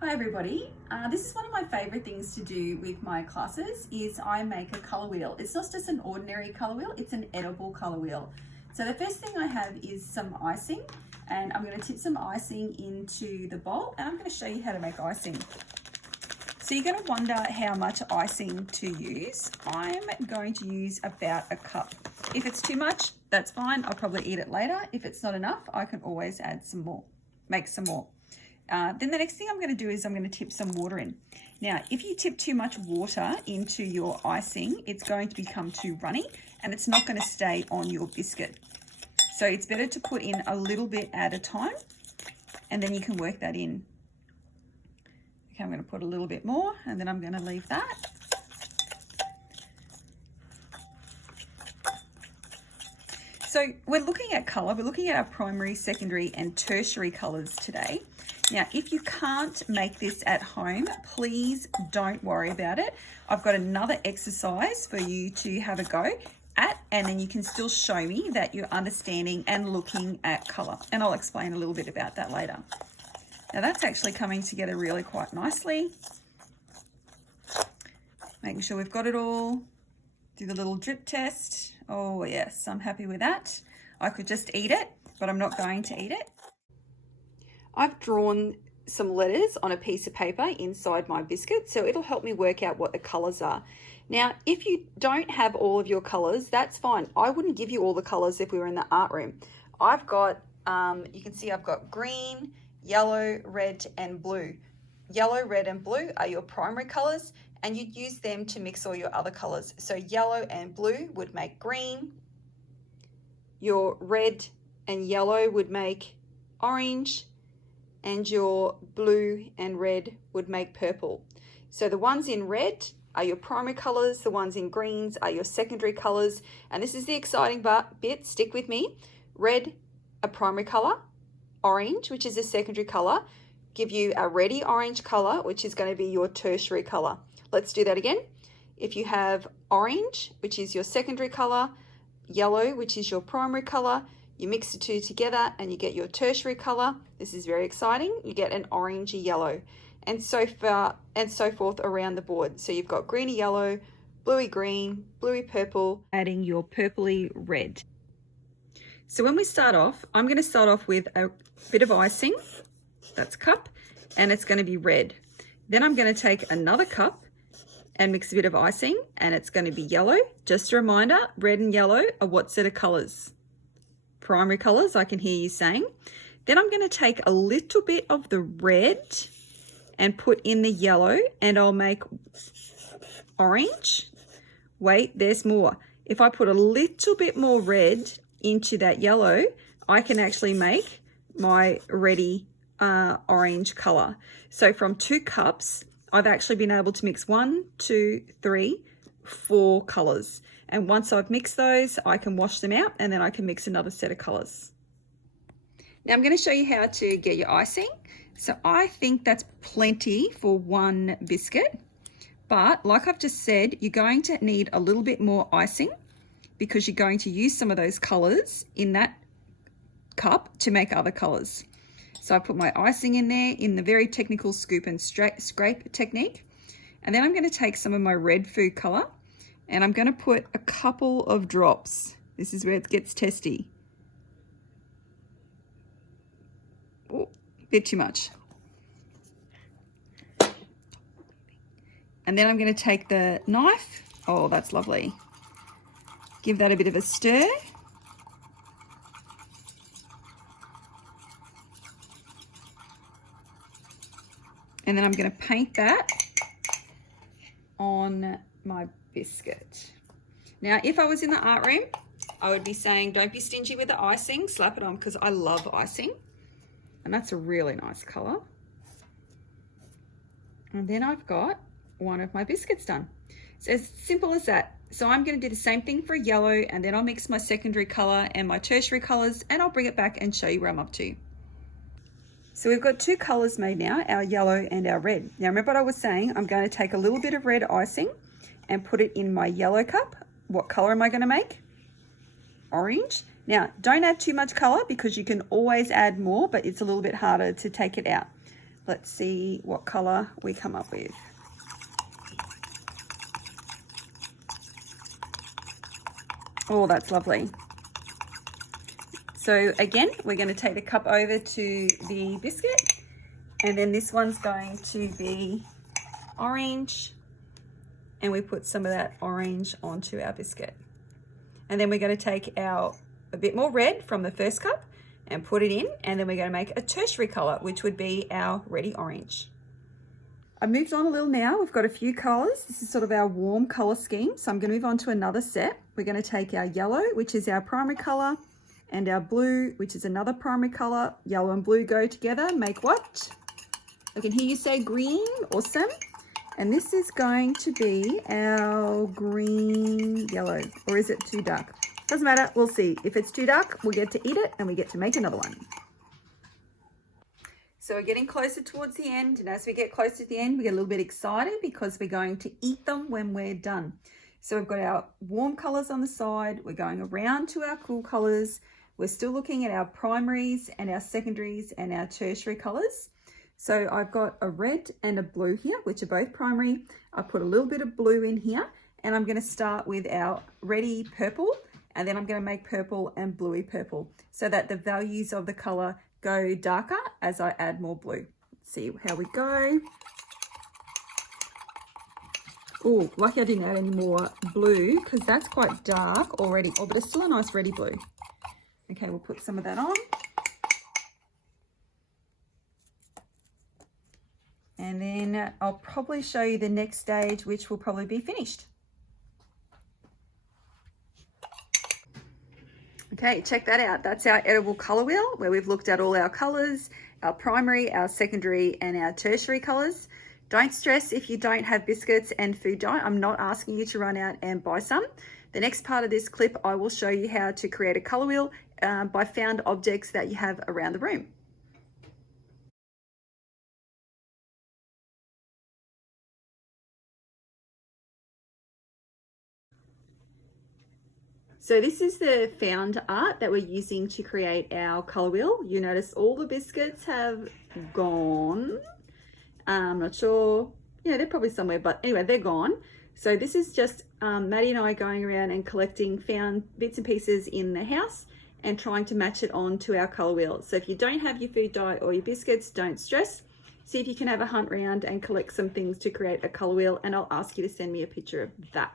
Hi everybody, this is one of my favourite things to do with my classes is I make a colour wheel. It's not just an ordinary colour wheel, it's an edible colour wheel. So the first thing I have is some icing, and I'm going to tip some icing into the bowl, and I'm going to show you how to make icing. So you're going to wonder how much icing to use. I'm going to use about a cup. If it's too much, that's fine, I'll probably eat it later. If it's not enough, I can always add some more, make some more. Then the next thing I'm going to do is I'm going to tip some water in. Now, if you tip too much water into your icing, it's going to become too runny and it's not going to stay on your biscuit. So it's better to put in a little bit at a time, and then you can work that in. Okay, I'm going to put a little bit more, and then I'm going to leave that. So we're looking at colour. We're looking at our primary, secondary and tertiary colours today. Now, if you can't make this at home, please don't worry about it. I've got another exercise for you to have a go at, and then you can still show me that you're understanding and looking at colour. And I'll explain a little bit about that later. Now, that's actually coming together really quite nicely. Making sure we've got it all. Do the little drip test. Oh yes, I'm happy with that. I could just eat it, but I'm not going to eat it. I've drawn some letters on a piece of paper inside my biscuit, so it'll help me work out what the colours are. Now, if you don't have all of your colours, that's fine. I wouldn't give you all the colours if we were in the art room. I've got, you can see I've got green, yellow, red and blue. Yellow, red and blue are your primary colours, and you'd use them to mix all your other colours. So yellow and blue would make green. Your red and yellow would make orange, and your blue and red would make purple. So the ones in red are your primary colours, the ones in greens are your secondary colours, and this is the exciting bit, stick with me. Red, a primary colour, orange, which is a secondary colour, give you a reddy orange colour, which is going to be your tertiary colour. Let's do that again. If you have orange, which is your secondary colour, yellow, which is your primary colour, you mix the two together and you get your tertiary colour. This is very exciting. You get an orangey yellow, and so forth around the board. So you've got greeny yellow, bluey green, bluey purple, adding your purpley red. So when we start off, I'm going to start off with a bit of icing. That's a cup, and it's going to be red. Then I'm going to take another cup and mix a bit of icing, and it's going to be yellow. Just a reminder, red and yellow are what set of colours? Primary colours, I can hear you saying. Then I'm going to take a little bit of the red and put in the yellow, and I'll make orange. Wait, there's more. If I put a little bit more red into that yellow, I can actually make my reddy orange colour. So from 2 cups, I've actually been able to mix 1, 2, 3, 4 colours. And once I've mixed those, I can wash them out, and then I can mix another set of colours. Now I'm going to show you how to get your icing. So I think that's plenty for 1 biscuit, but like I've just said, you're going to need a little bit more icing because you're going to use some of those colours in that cup to make other colours. So I put my icing in there in the very technical scoop and scrape technique. And then I'm going to take some of my red food colour, and I'm going to put a couple of drops. This is where it gets testy. Oh, a bit too much. And then I'm going to take the knife. Oh, that's lovely. Give that a bit of a stir. And then I'm going to paint that on my biscuit. Now, if I was in the art room, I would be saying, don't be stingy with the icing, slap it on, because I love icing. And that's a really nice colour. And then I've got one of my biscuits done. It's as simple as that. So I'm going to do the same thing for yellow, and then I'll mix my secondary colour and my tertiary colours, and I'll bring it back and show you where I'm up to. So we've got 2 colours made now, our yellow and our red. Now remember what I was saying, I'm going to take a little bit of red icing and put it in my yellow cup. What colour am I going to make? Orange. Now, don't add too much colour because you can always add more, but it's a little bit harder to take it out. Let's see what colour we come up with. Oh, that's lovely. So again, we're going to take the cup over to the biscuit, and then this one's going to be orange, and we put some of that orange onto our biscuit. And then we're going to take a bit more red from the first cup and put it in, and then we're going to make a tertiary colour, which would be our ready orange. I've moved on a little now. We've got a few colours. This is sort of our warm colour scheme. So I'm going to move on to another set. We're going to take our yellow, which is our primary colour, and our blue, which is another primary colour. Yellow and blue go together, make what? I can hear you say green. Awesome. And this is going to be our green yellow, or is it too dark? Doesn't matter, we'll see. If it's too dark, we'll get to eat it and we get to make another one. So we're getting closer towards the end, and as we get closer to the end, we get a little bit excited because we're going to eat them when we're done. So we've got our warm colours on the side, we're going around to our cool colours, we're still looking at our primaries and our secondaries and our tertiary colours. So I've got a red and a blue here, which are both primary. I put a little bit of blue in here, and I'm going to start with our ready purple, and then I'm going to make purple and bluey purple so that the values of the colour go darker as I add more blue. Let's see how we go. Oh, lucky I didn't add any more blue because that's quite dark already. Oh, but it's still a nice ready blue. Okay, we'll put some of that on. And then I'll probably show you the next stage, which will probably be finished. Okay, check that out. That's our edible colour wheel where we've looked at all our colours, our primary, our secondary and our tertiary colours. Don't stress if you don't have biscuits and food dye. I'm not asking you to run out and buy some. The next part of this clip, I will show you how to create a colour wheel by found objects that you have around the room. So this is the found art that we're using to create our colour wheel. You notice all the biscuits have gone. I'm not sure, they're probably somewhere, but anyway, they're gone. So this is just Maddie and I going around and collecting found bits and pieces in the house and trying to match it on to our colour wheel. So if you don't have your food dye or your biscuits, don't stress. See if you can have a hunt around and collect some things to create a colour wheel, and I'll ask you to send me a picture of that.